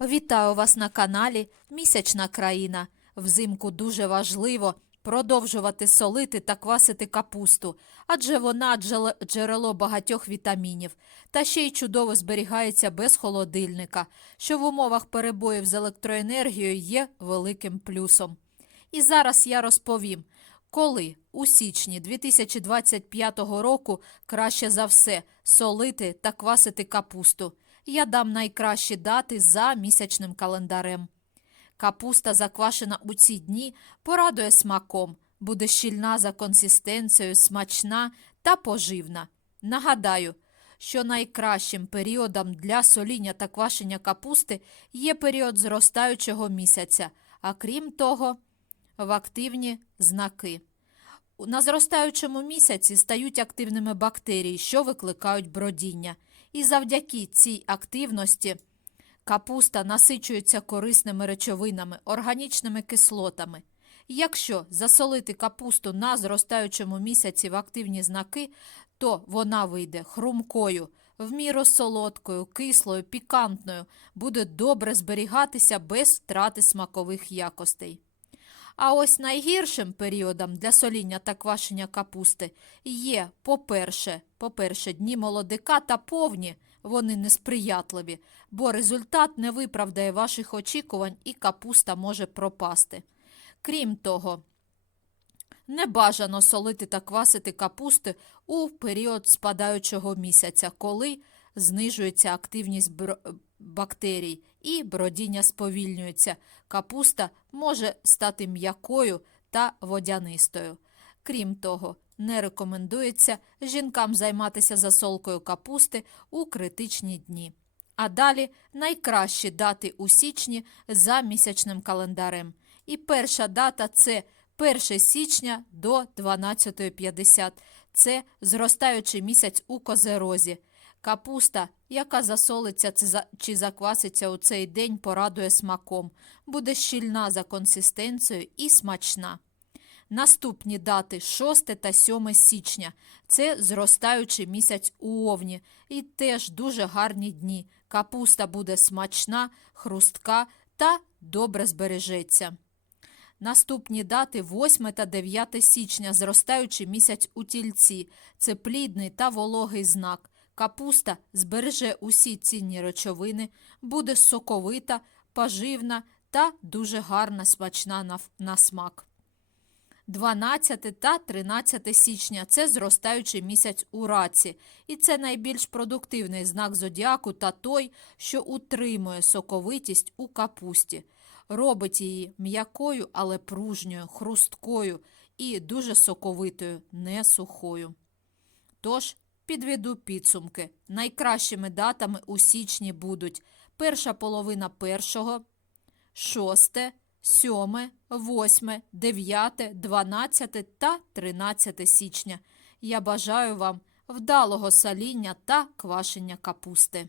Вітаю вас на каналі Місячна країна. Взимку дуже важливо продовжувати солити та квасити капусту, адже вона джерело багатьох вітамінів, та ще й чудово зберігається без холодильника, що в умовах перебоїв з електроенергією є великим плюсом. І зараз я розповім, коли у січні 2025 року краще за все солити та квасити капусту. Я дам найкращі дати за місячним календарем. Капуста, заквашена у ці дні, порадує смаком, буде щільна за консистенцією, смачна та поживна. Нагадаю, що найкращим періодом для соління та квашення капусти є період зростаючого місяця, а крім того, в активні знаки. На зростаючому місяці стають активними бактерії, що викликають бродіння. І завдяки цій активності капуста насичується корисними речовинами, органічними кислотами. Якщо засолити капусту на зростаючому місяці в активні знаки, то вона вийде хрумкою, в міру солодкою, кислою, пікантною, буде добре зберігатися без втрати смакових якостей. А ось найгіршим періодом для соління та квашення капусти є, по-перше, по-перше, дні молодика та повні, вони несприятливі, бо результат не виправдає ваших очікувань і капуста може пропасти. Крім того, не бажано солити та квасити капусти у період спадаючого місяця, коли знижується активність бактерій і бродіння сповільнюється. Капуста може стати м'якою та водянистою. Крім того, не рекомендується жінкам займатися засолкою капусти у критичні дні. А далі найкращі дати у січні за місячним календарем. І перша дата це 1 січня до 12.50. Це зростаючий місяць у козерозі. Капуста, яка засолиться чи закваситься у цей день, порадує смаком, буде щільна за консистенцією і смачна. Наступні дати 6 та 7 січня. Це зростаючий місяць у овні. І теж дуже гарні дні. Капуста буде смачна, хрустка та добре збережеться. Наступні дати 8 та 9 січня, зростаючий місяць у тільці. Це плідний та вологий знак. Капуста збереже усі цінні речовини, буде соковита, поживна та дуже гарна смачна на, смак. 12 та 13 січня це зростаючий місяць у раці, і це найбільш продуктивний знак зодіаку та той, що утримує соковитість у капусті, робить її м'якою, але пружньою, хрусткою і дуже соковитою, не сухою. Тож підведу підсумки. Найкращими датами у січні будуть перша половина першого, шосте, сьоме, восьме, дев'яте, дванадцяте та тринадцяте січня. Я бажаю вам вдалого саління та квашення капусти.